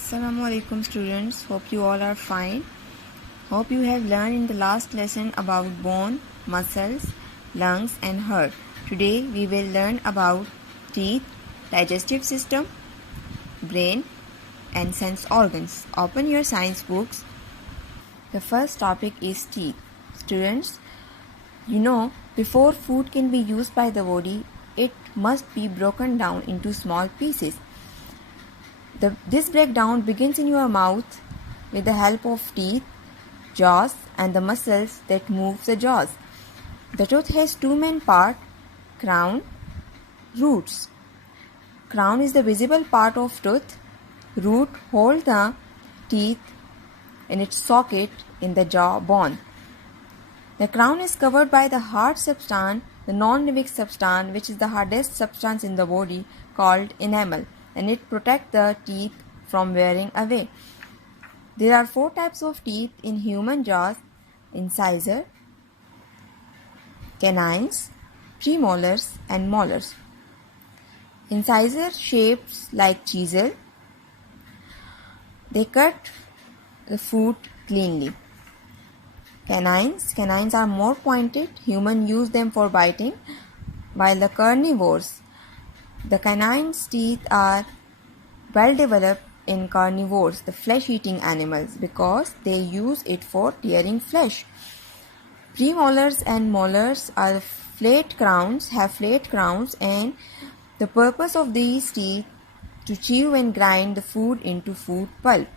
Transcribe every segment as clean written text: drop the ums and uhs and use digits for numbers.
Assalamu alaikum students, hope you all are fine. Hope you have learned in the last lesson about bone, muscles, lungs and heart. Today we will learn about teeth, digestive system, brain and sense organs. Open your science books. The first topic is teeth. Students, before food can be used by the body, it must be broken down into small pieces. This breakdown begins in your mouth with the help of teeth, jaws and the muscles that move the jaws. The tooth has two main parts, crown, roots. Crown is the visible part of tooth. Root hold the teeth in its socket in the jaw bone. The crown is covered by the hard substance, the non-living substance, which is the hardest substance in the body, called enamel, and it protects the teeth from wearing away. There are 4 types of teeth in human jaws: incisor, canines, premolars and molars. Incisor shapes like chisel. They cut the food cleanly. Canines are more pointed. Humans use them for biting, while the carnivores, the canine's teeth are well developed in carnivores, the flesh-eating animals, because they use it for tearing flesh. Premolars and molars have flat crowns, and the purpose of these teeth to chew and grind the food into food pulp.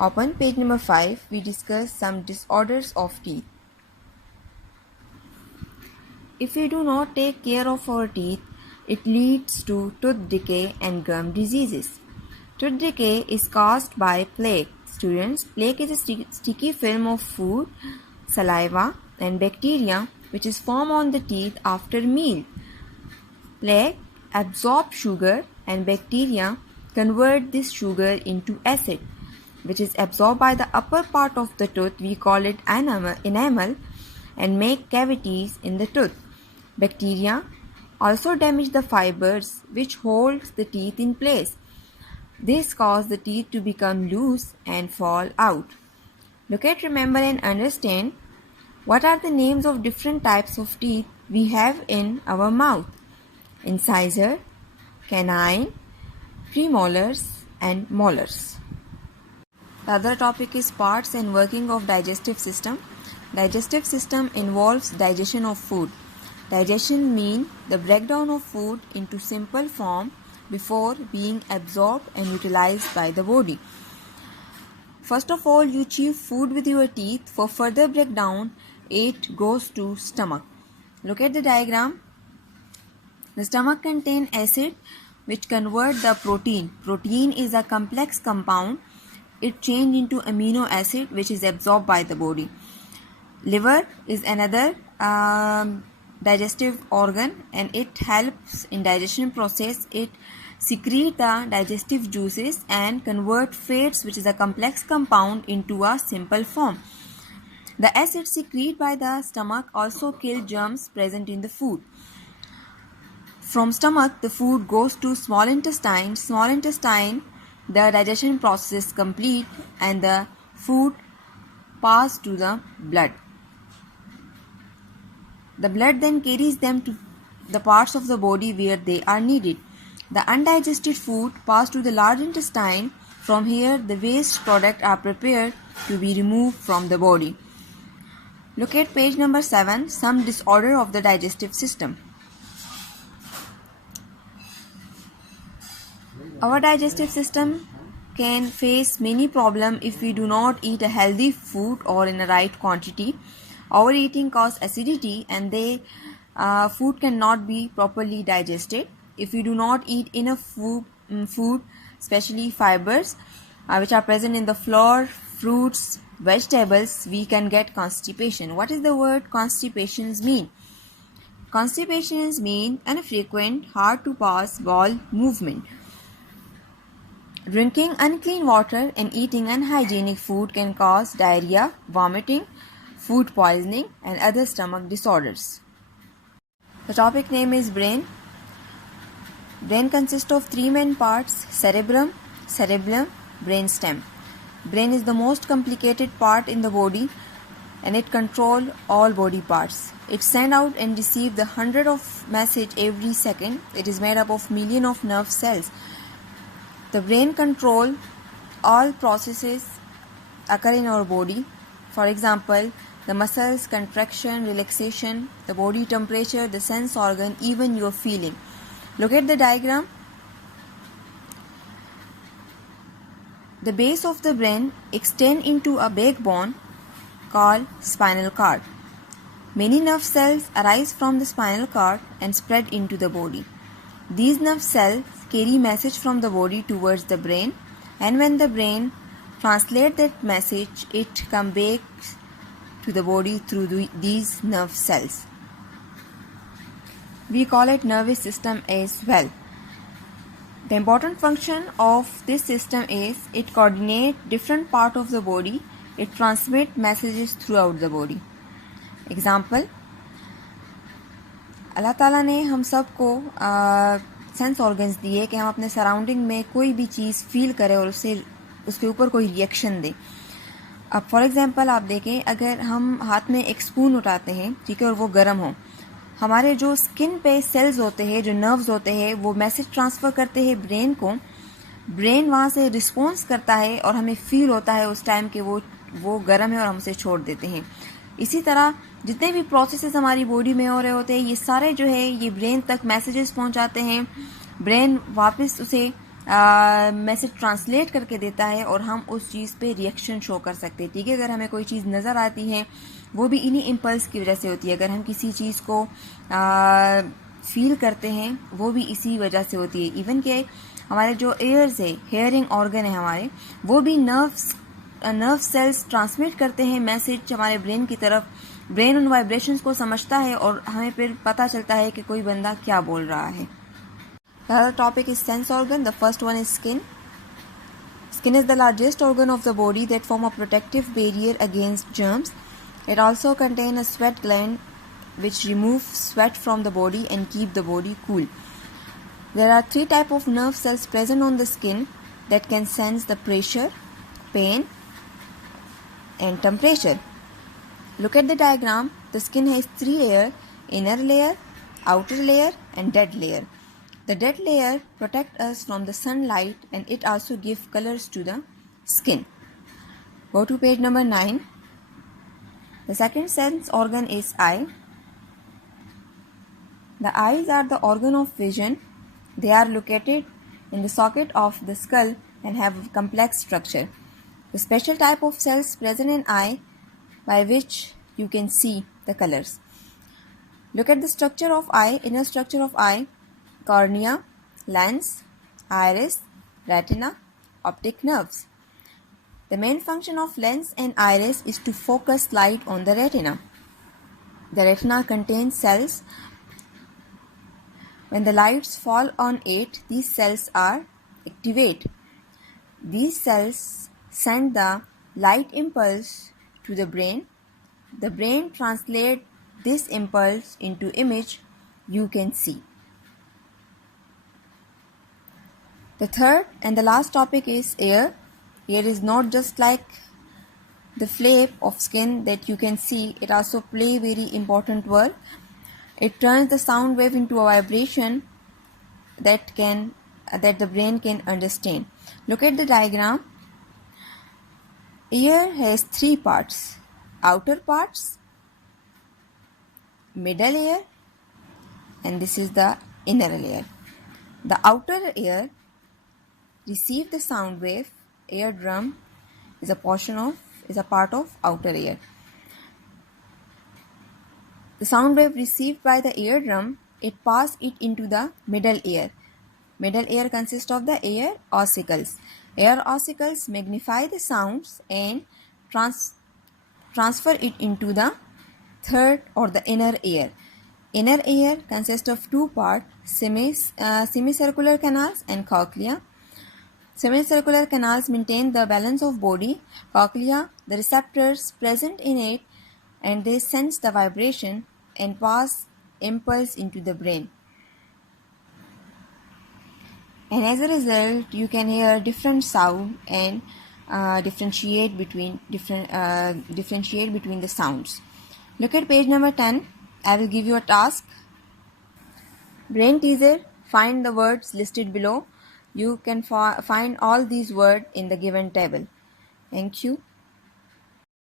Open page number 5. We discuss some disorders of teeth. If we do not take care of our teeth, it leads to tooth decay and gum diseases. Tooth decay is caused by plaque. Students, plaque is a sticky film of food, saliva and bacteria which is formed on the teeth after meal. Plaque absorbs sugar and bacteria convert this sugar into acid, which is absorbed by the upper part of the tooth. We call it enamel, and make cavities in the tooth. Bacteria also damage the fibers which hold the teeth in place. This causes the teeth to become loose and fall out. Look at, remember and understand what are the names of different types of teeth we have in our mouth: incisor, canine, premolars and molars. The other topic is parts and working of digestive system. Digestive system involves digestion of food. Digestion means the breakdown of food into simple form before being absorbed and utilized by the body. First of all, you chew food with your teeth. For further breakdown, it goes to stomach. Look at the diagram. The stomach contains acid which convert the protein. Protein is a complex compound. It changes into amino acid which is absorbed by the body. Liver is another digestive organ, and it helps in digestion process. It secretes the digestive juices and convert fats, which is a complex compound, into a simple form. The acid secreted by the stomach also kill germs present in the food. From stomach, the food goes to small intestine. Small intestine, the digestion process is complete and the food passes to the blood. The blood then carries them to the parts of the body where they are needed. The undigested food passes to the large intestine. From here, the waste products are prepared to be removed from the body. Look at page number 7, some disorder of the digestive system. Our digestive system can face many problems if we do not eat a healthy food or in a right quantity. Overeating causes acidity and food cannot be properly digested. If we do not eat enough food, especially fibers which are present in the flour, fruits, vegetables, we can get constipation. What is the word constipation mean? Constipation means infrequent, hard to pass bowel movement. Drinking unclean water and eating unhygienic food can cause diarrhea, vomiting, food poisoning and other stomach disorders. The topic name is brain. Brain consists of 3 main parts: cerebrum, cerebellum, brainstem. Brain is the most complicated part in the body and it controls all body parts. It sends out and receives the hundred of messages every second. It is made up of millions of nerve cells. The brain controls all processes occur in our body. For example, the muscles, contraction, relaxation, the body temperature, the sense organ, even your feeling. Look at the diagram. The base of the brain extends into a backbone called spinal cord. Many nerve cells arise from the spinal cord and spread into the body. These nerve cells carry message from the body towards the brain, and when the brain translates that message, it comes back to the body through these nerve cells. We call it nervous system as well. The important function of this system is it coordinates different parts of the body. It transmits messages throughout the body. Example, अल्लाह ताला ने हम सब को sense organs दिए कि हम अपने surrounding में कोई भी चीज़ फील करें और उसके ऊपर कोई रिएक्शन दें. अब फॉर एग्जांपल आप देखें, अगर हम हाथ में एक स्पून उठाते हैं, ठीक है, और वो गर्म हो, हमारे जो स्किन पे सेल्स होते हैं, जो नर्व्स होते हैं, वो मैसेज ट्रांसफ़र करते हैं ब्रेन को. ब्रेन वहाँ से रिस्पॉन्स करता है और हमें फील होता है उस टाइम कि वो गर्म है और हम उसे छोड़ देते हैं. इसी तरह जितने भी प्रोसेसेस हमारी बॉडी में हो रहे होते हैं, ये सारे जो है ये ब्रेन तक मैसेजेस पहुंचाते हैं. ब्रेन वापस उसे मैसेज ट्रांसलेट करके देता है और हम उस चीज़ पे रिएक्शन शो कर सकते हैं. ठीक है, अगर हमें कोई चीज़ नज़र आती है वो भी इन्हीं इम्पल्स की वजह से होती है. अगर हम किसी चीज़ को फील करते हैं वो भी इसी वजह से होती है. इवन के हमारे जो एयर्स है, हेयरिंग ऑर्गन है हमारे, वो भी नर्व सेल्स ट्रांसमिट करते हैं मैसेज हमारे ब्रेन की तरफ. ब्रेन उन वाइब्रेशंस को समझता है और हमें फिर पता चलता है कि कोई बंदा क्या बोल रहा है. The other topic is sense organ. The first one is skin. Skin is the largest organ of the body that form a protective barrier against germs. It also contains a sweat gland which removes sweat from the body and keep the body cool. There are 3 types of nerve cells present on the skin that can sense the pressure, pain, and temperature. Look at the diagram. The skin has 3 layers: inner layer, outer layer, and dead layer. The dead layer protects us from the sunlight and it also gives colors to the skin. Go to page number 9. The second sense organ is eye. The eyes are the organ of vision. They are located in the socket of the skull and have a complex structure. The special type of cells present in eye by which you can see the colors. Look at the structure of eye, inner structure of eye: cornea, lens, iris, retina, optic nerves. The main function of lens and iris is to focus light on the retina. The retina contains cells. When the lights fall on it, these cells are activated. These cells send the light impulse to the brain. The brain translates this impulse into image you can see. The third and the last topic is ear. Ear is not just like the flap of skin that you can see. It also plays a very important role. It turns the sound wave into a vibration that the brain can understand. Look at the diagram. Ear has 3 parts: outer parts, middle ear, and this is the inner ear. The outer ear receive the sound wave. Eardrum is a part of outer ear. The sound wave received by the eardrum, it passes it into the middle ear. Middle ear consists of the ear ossicles. Ear ossicles magnify the sounds and transfer it into the third or the inner ear. Inner ear consists of 2 parts: semicircular canals and cochlea. Semicircular canals maintain the balance of body. Cochlea, the receptors present in it, and they sense the vibration and pass impulse into the brain. and as a result you can hear different sound and differentiate between the sounds. Look at page number 10. I will give you a task. Brain teaser, find the words listed below. You can find all these words in the given table. Thank you.